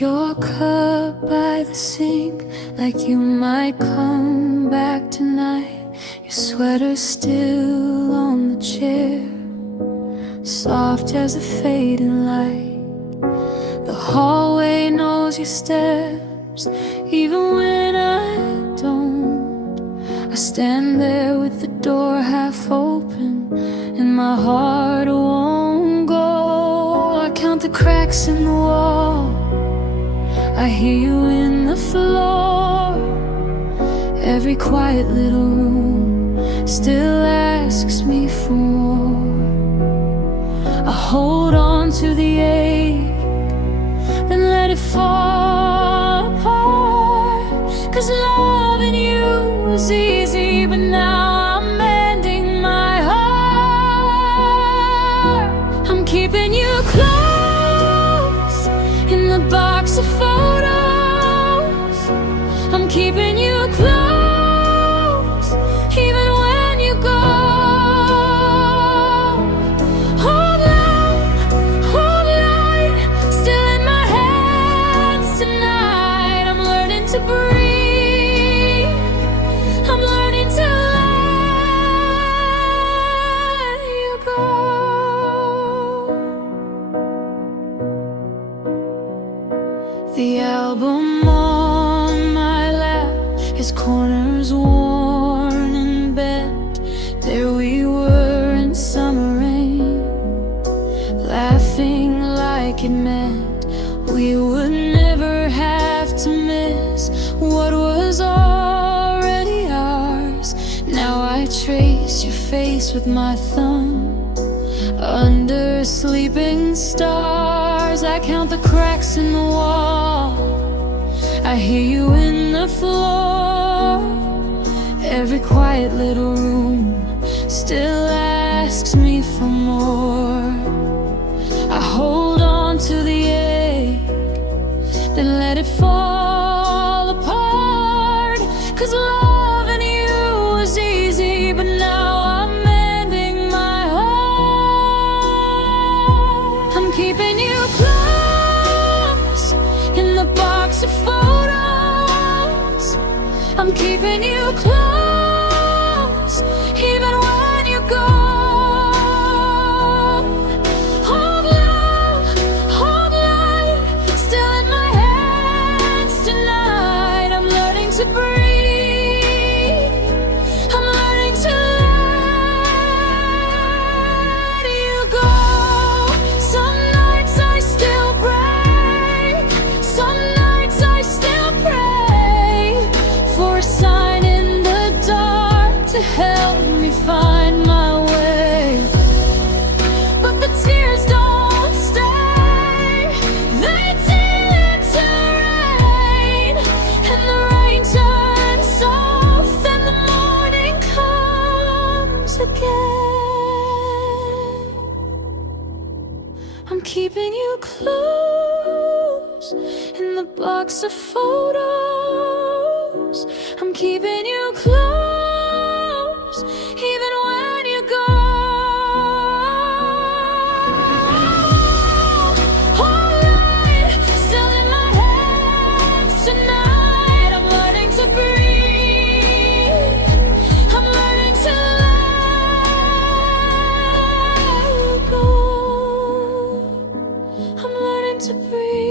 your cup by the sink, like you might come back tonight. Your sweater's still on the chair, soft as a fading light. The hallway knows your steps, even when I don't. I stand there with the door half open, and my heart won't go. I count the cracks in the wall, I hear you in the floor. Every quiet little room still asks me for more. I hold on to the ache, then let it fall apart. 'Cause loving you was easy, but now I'm mending my heart. I'm keeping you close in the box of photos. I'm keeping you close even when you go. Hold light still in my hands tonight. I'm learning to breathe, I'm learning to let you go. The album on my lap, his corners worn and bent. There we were in summer rain, laughing like it meant we would never have to miss what was already ours. Now I trace your face with my thumb under sleeping stars. I count the cracks in the wall, I hear you in the floor. Every quiet little room still asks me for more. I hold on to the ache, then let it fall apart. 'Cause loving you was easy, but now I'm mending my heart. I'm keeping you close in the box of photos. I'm keeping you close even when you go. Hold light still in my hands tonight. I'm learning to breathe, I'm learning to let you go. Some nights I still break, some nights I still pray for a sign in the dark to help me find my way. But the tears don't stay, they tend to rain, and the rain turns soft, then the morning comes again. I'm keeping you close in the box of photos. I'm keeping you close even when you go. Hold light still in my hands tonight. I'm learning to breathe, I'm learning to let go. I'm learning to breathe.